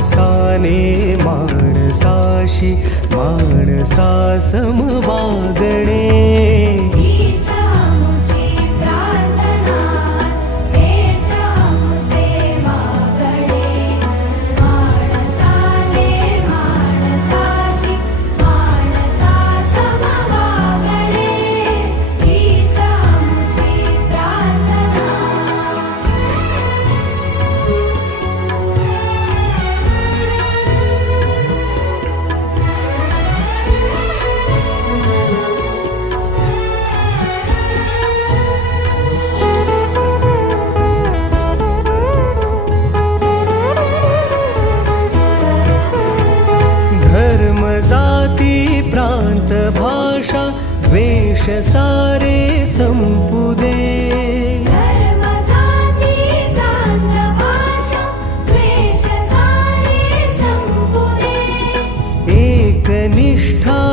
माणसाने माणसाशी माणसा सम वागणे. जाती प्रांत भाषा द्वेष सारे संपू दे. धर्म जाती प्रांत भाषा द्वेष सारे संपू दे. एकनिष्ठा